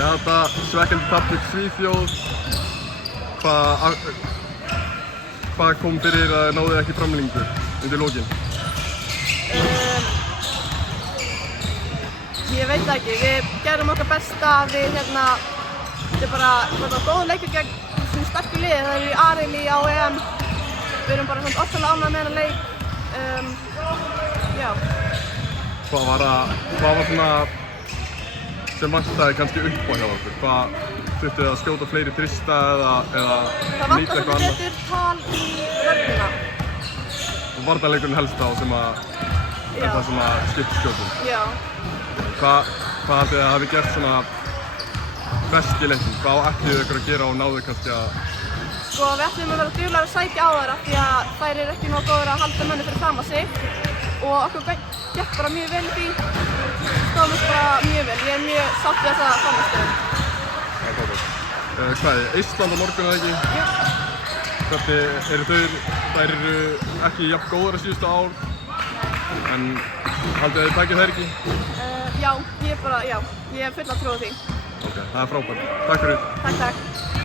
Þetta svekkjandi tap gegn Svíþjóð. Hvað kom fyrir að náðu ekki framlengingu undir lokin? Ég veit það ekki. Við gerðum okkar besta. Þetta er bara góð leikur gegn svona sterku liði. Það eru í A-riðli á EM. Við erum bara svona ofsalega ánægð með þennan leik. Já. Hvað var svona sem vantaði kannski upp á hjá okkur? Hvað þurfti að skjóta fleiri þrista eða Það vantar svolítið betur tal í vörnina. Og varnarleikurinn helst á sem að það sem að skipta skjótum? Já. Hvað haldið þið að hafi gert svona best í leiknum? Hvað ætluðu ykkur að gera og náðu kannski að... Sko við ætlum að vera duglegir að sækja á þær af því að þær eru ekki nógu góðar að halda mönnum fyrir fram að sig og okkur gekk bara mjög vel í því. Stóðum við bara mjög vel. Ég er mjög sátt við þessa frammistöðu. Það er frábært. Hvað er Ísland á morgun eða ekki? Já. Hvernig eru þær eru ekki jafn góðar að síðustu ár en haldið þið takið þær ekki? Já, ég hef fulla trú á því. Ok, það er frábært. Takk fyrir. Takk.